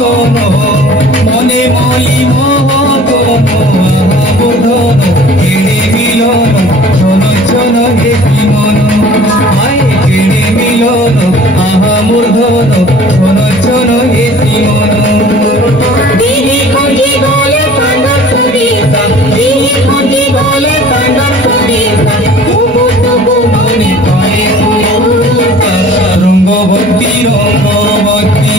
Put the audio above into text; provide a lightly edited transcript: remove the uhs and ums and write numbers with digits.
মদন মনে মলি মদন মূর্ধন কেড়ে মিলন চল চল হে কি মন আয় কেড়ে মিলন আহা মূর্ধন চল চল হে কি মন দিদি কুঞ্জি বলে কান্দার সুরিতা দিদি কুঞ্জি বলে কান্দার সুরিতা তবু তবু মনে করে রঙ্গবতী রঙ্গবতী